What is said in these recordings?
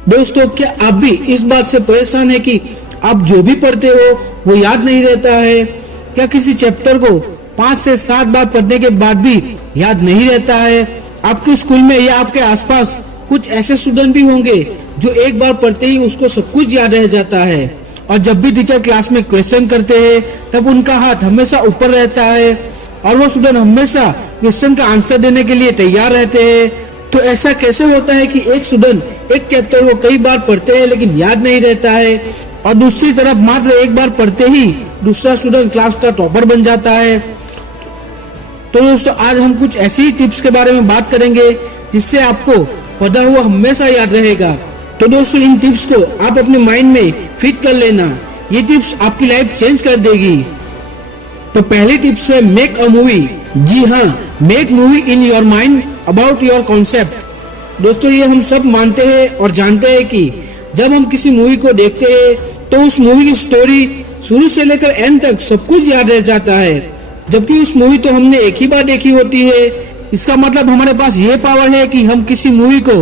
दोस्तों, क्या आप भी इस बात से परेशान है कि आप जो भी पढ़ते हो वो याद नहीं रहता है? क्या किसी चैप्टर को 5 से 7 बार पढ़ने के बाद भी याद नहीं रहता है? आपके स्कूल में या आपके आसपास कुछ ऐसे स्टूडेंट भी होंगे जो एक बार पढ़ते ही उसको सब कुछ याद रह जाता है, और जब भी टीचर क्लास में क्वेश्चन करते हैं तब उनका हाथ हमेशा ऊपर रहता है और वो स्टूडेंट हमेशा क्वेश्चन का आंसर देने के लिए तैयार रहते हैं। तो ऐसा कैसे होता है कि एक स्टूडेंट एक चैप्टर को कई बार पढ़ते हैं लेकिन याद नहीं रहता है, और दूसरी तरफ मात्र एक बार पढ़ते ही दूसरा स्टूडेंट क्लास का टॉपर बन जाता है? तो दोस्तों, आज हम कुछ ऐसी टिप्स के बारे में बात करेंगे जिससे आपको पढ़ा हुआ हमेशा याद रहेगा। तो दोस्तों, इन टिप्स को आप अपने माइंड में फिट कर लेना। ये टिप्स आपकी लाइफ चेंज कर देगी। तो पहली टिप्स है मेक अ मूवी। जी हाँ, make movie in your mind about your concept. दोस्तों, ये हम सब मानते हैं और जानते हैं कि जब हम किसी मूवी को देखते हैं तो उस मूवी की स्टोरी शुरू से लेकर एंड तक सब कुछ याद रह जाता है, जबकि उस मूवी तो हमने एक ही बार देखी होती है। इसका मतलब हमारे पास ये पावर है कि हम किसी मूवी को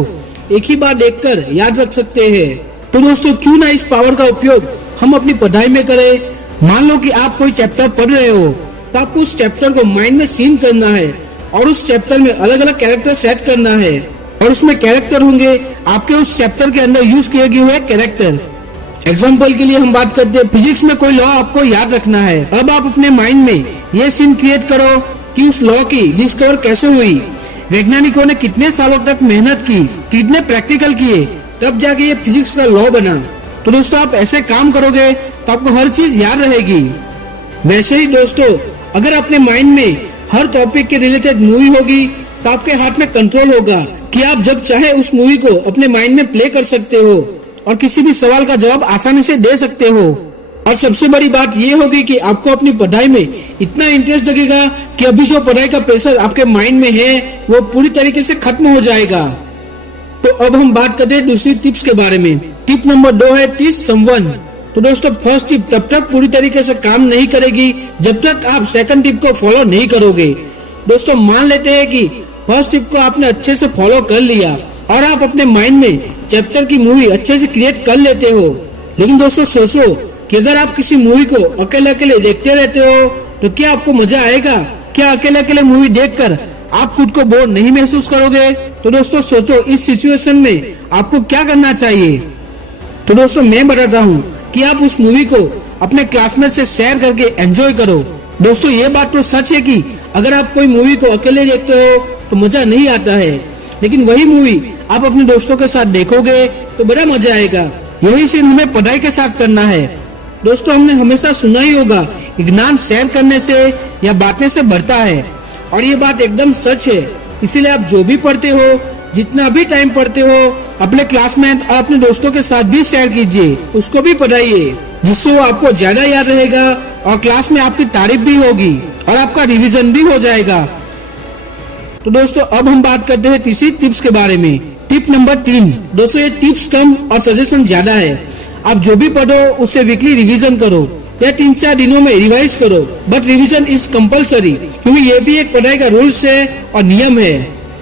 एक ही बार देखकर याद रख सकते हैं। तो दोस्तों, क्यों ना इस पावर का उपयोग हम अपनी पढ़ाई में करें। मान लो कि आप कोई चैप्टर पढ़ रहे हो, तो आपको उस चैप्टर को माइंड में सीन करना है और उस चैप्टर में अलग अलग कैरेक्टर सेट करना है, और उसमें कैरेक्टर होंगे आपके उस चैप्टर के अंदर यूज किए गए हुए कैरेक्टर। एग्जाम्पल के लिए हम बात करते हैं, फिजिक्स में कोई लॉ आपको याद रखना है। अब आप अपने माइंड में ये सीन क्रिएट करो कि उस लॉ की डिस्कवर कैसे हुई, वैज्ञानिकों ने कितने सालों तक मेहनत की, कितने प्रैक्टिकल किए, तब जाके ये फिजिक्स का लॉ बना। तो दोस्तों, आप ऐसे काम करोगे तो आपको हर चीज याद रहेगी। वैसे ही दोस्तों, अगर अपने माइंड में हर टॉपिक के रिलेटेड मूवी होगी तो आपके हाथ में कंट्रोल होगा कि आप जब चाहे उस मूवी को अपने माइंड में प्ले कर सकते हो और किसी भी सवाल का जवाब आसानी से दे सकते हो। और सबसे बड़ी बात ये होगी कि आपको अपनी पढ़ाई में इतना इंटरेस्ट लगेगा कि अभी जो पढ़ाई का प्रेशर आपके माइंड में है वो पूरी तरीके से खत्म हो जाएगा। तो अब हम बात करते हैं दूसरी टिप्स के बारे में। टिप नंबर 2 है टीच समवन। तो दोस्तों, फर्स्ट टिप तब तक पूरी तरीके से काम नहीं करेगी जब तक आप सेकंड टिप को फॉलो नहीं करोगे। दोस्तों, मान लेते हैं कि फर्स्ट टिप को आपने अच्छे से फॉलो कर लिया और आप अपने माइंड में चैप्टर की मूवी अच्छे से क्रिएट कर लेते हो, लेकिन दोस्तों सोचो कि अगर आप किसी मूवी को अकेले अकेले देखते रहते हो तो क्या आपको मजा आएगा? क्या अकेले अकेले मूवी देखकर आप खुद को बोर नहीं महसूस करोगे? तो दोस्तों सोचो, इस सिचुएशन में आपको क्या करना चाहिए। तो दोस्तों, मैं बताता हूँ कि आप उस मूवी को अपने क्लासमेट से शेयर करके एंजॉय करो। दोस्तों, ये बात तो सच है कि अगर आप कोई मूवी को अकेले देखते हो तो मजा नहीं आता है, लेकिन वही मूवी आप अपने दोस्तों के साथ देखोगे तो बड़ा मजा आएगा। यही सीन हमें पढ़ाई के साथ करना है। दोस्तों, हमने हमेशा सुना ही होगा कि ज्ञान शेयर करने से या बांटने से बढ़ता है, और ये बात एकदम सच है। इसीलिए आप जो भी पढ़ते हो, जितना भी टाइम पढ़ते हो, अपने क्लासमेट और अपने दोस्तों के साथ भी शेयर कीजिए, उसको भी पढ़ाइए, जिससे वो आपको ज्यादा याद रहेगा और क्लास में आपकी तारीफ भी होगी और आपका रिवीजन भी हो जाएगा। तो दोस्तों, अब हम बात करते हैं तीसरी टिप्स के बारे में। Tip number 3। दोस्तों, ये टिप्स कम और सजेशन ज्यादा है। आप जो भी पढ़ो उससे वीकली रिवीजन करो या 3-4 दिनों में रिवाइज करो, बट रिवीजन इज कंपलसरी, क्योंकि ये भी एक पढ़ाई का रूल्स है और नियम है।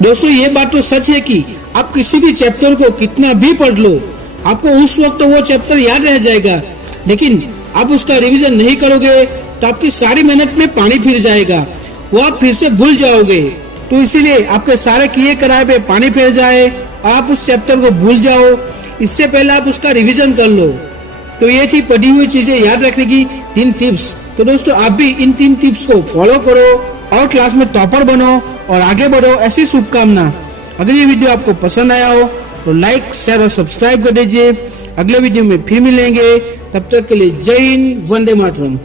दोस्तों, ये बात तो सच है कि आप किसी भी चैप्टर को कितना भी पढ़ लो, आपको उस वक्त तो वो चैप्टर याद रह जाएगा, लेकिन आप उसका रिवीजन नहीं करोगे तो आपकी सारी मेहनत में पानी फिर जाएगा, वो आप फिर से भूल जाओगे। तो इसीलिए आपके सारे किए कराए पे पानी फिर जाए और आप उस चैप्टर को भूल जाओ, इससे पहले आप उसका रिवीजन कर लो। तो ये थी पढ़ी हुई चीजें याद रखने की 3 टिप्स। तो दोस्तों, आप भी इन 3 टिप्स को फॉलो करो और क्लास में टॉपर बनो और आगे बढ़ो, ऐसी शुभकामना। अगर ये वीडियो आपको पसंद आया हो तो लाइक, शेयर और सब्सक्राइब कर दीजिए। अगले वीडियो में फिर मिलेंगे, तब तक के लिए जय हिंद, वंदे मातरम।